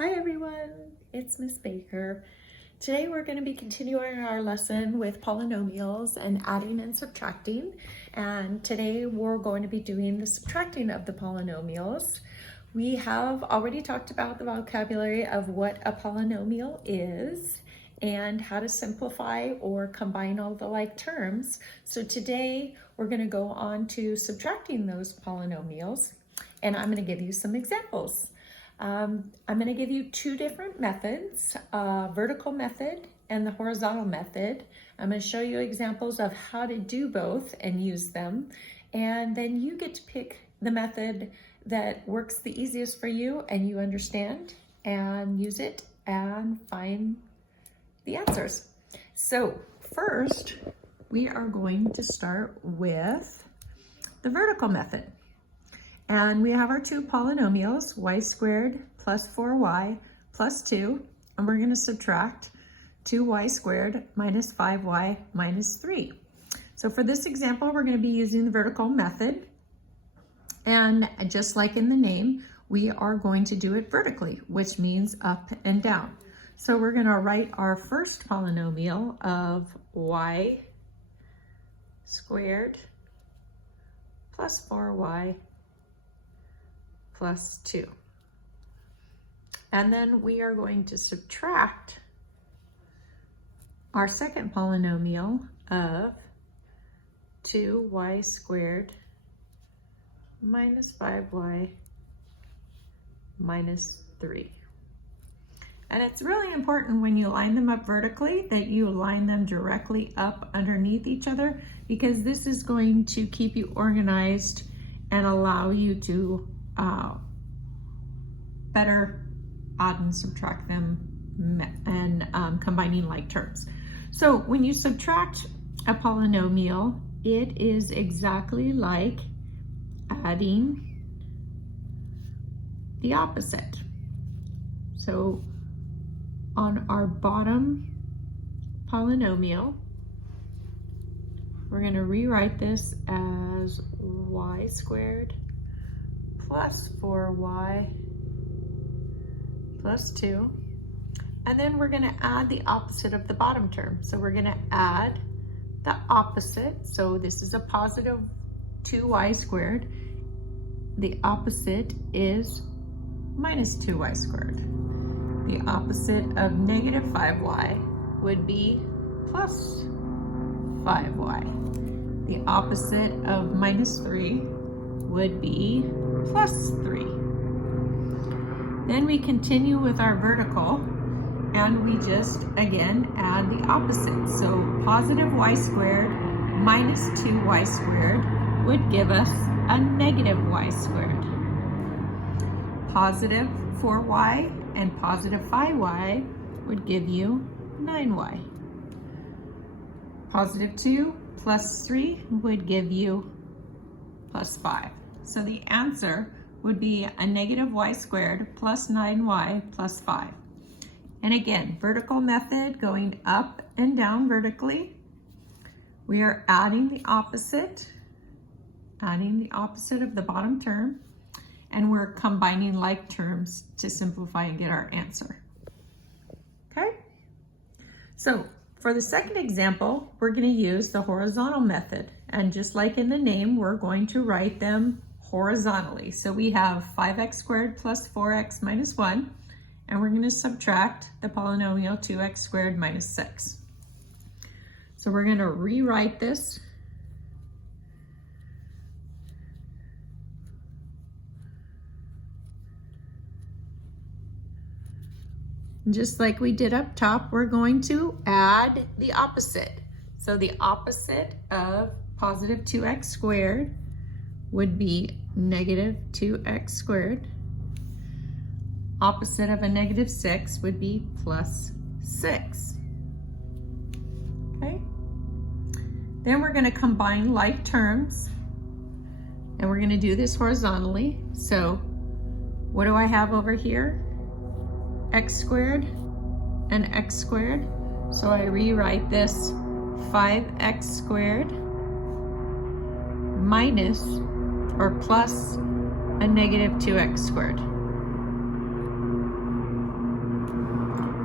Hi everyone, it's Miss Baker. Today we're going to be continuing our lesson with polynomials and adding and subtracting. And today we're going to be doing the subtracting of the polynomials. We have already talked about the vocabulary of what a polynomial is and how to simplify or combine all the like terms. So today we're going to go on to subtracting those polynomials, and I'm going to give you some examples. I'm going to give you two different methods, vertical method and the horizontal method. I'm going to show you examples of how to do both and use them. And then you get to pick the method that works the easiest for you and you understand, and use it and find the answers. So first, we are going to start with the vertical method. And we have our two polynomials, y squared plus 4y plus 2, and we're going to subtract 2y squared minus 5y minus 3. So for this example, we're going to be using the vertical method. And just like in the name, we are going to do it vertically, which means up and down. So we're going to write our first polynomial of y squared plus 4y plus 2. And then we are going to subtract our second polynomial of 2y squared minus 5y minus 3. And it's really important when you line them up vertically that you line them directly up underneath each other, because this is going to keep you organized and allow you to better add and subtract them and combining like terms. So when you subtract a polynomial, it is exactly like adding the opposite. So on our bottom polynomial, we're going to rewrite this as y squared plus 4y plus 2, and then we're going to add the opposite of the bottom term. So we're going to add the opposite. So this is a positive 2y squared. The opposite is minus 2y squared. The opposite of negative 5y would be plus 5y. The opposite of minus 3 would be plus 3. Then we continue with our vertical, and we just again add the opposite. So positive y squared minus 2y squared would give us a negative y squared. Positive 4y and positive 5y would give you 9y. Positive 2 plus 3 would give you plus 5. So the answer would be a negative y squared plus 9y plus 5. And again, vertical method, going up and down vertically. We are adding the opposite of the bottom term, and we're combining like terms to simplify and get our answer. Okay? So for the second example, we're going to use the horizontal method. And just like in the name, we're going to write them horizontally. So we have 5x squared plus 4x minus 1, and we're going to subtract the polynomial 2x squared minus 6. So we're going to rewrite this just like we did up top. We're going to add the opposite. So the opposite of positive 2x squared would be negative 2x squared. Opposite of a negative 6 would be plus 6. Okay? Then we're going to combine like terms, and we're going to do this horizontally. So what do I have over here? X squared and x squared. So I rewrite this 5x squared minus or plus a negative 2x squared.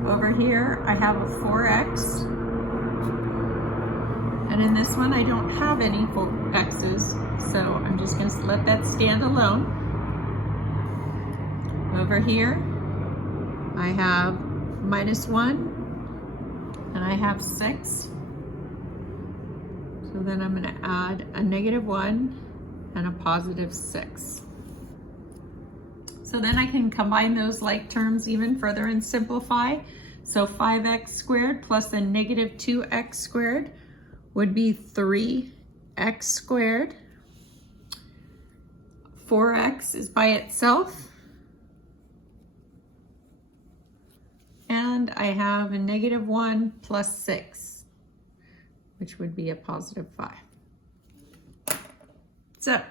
Over here, I have a 4x. And in this one, I don't have any full x's, so I'm just going to let that stand alone. Over here, I have -1, and I have 6. So then I'm going to add a -1 and a +6. So then I can combine those like terms even further and simplify. So 5x squared plus a -2x squared would be 3x squared. 4x is by itself. And I have a -1 plus 6, which would be a +5. So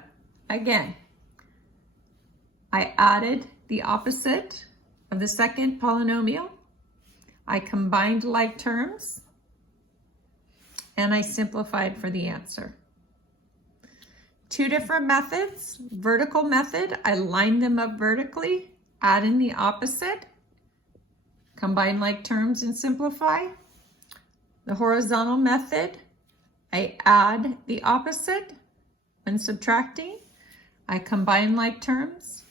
again, I added the opposite of the second polynomial. I combined like terms, and I simplified for the answer. Two different methods. Vertical method, I lined them up vertically, add in the opposite, combine like terms and simplify. The horizontal method, I add the opposite when subtracting, I combine like terms,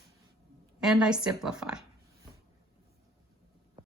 and I simplify.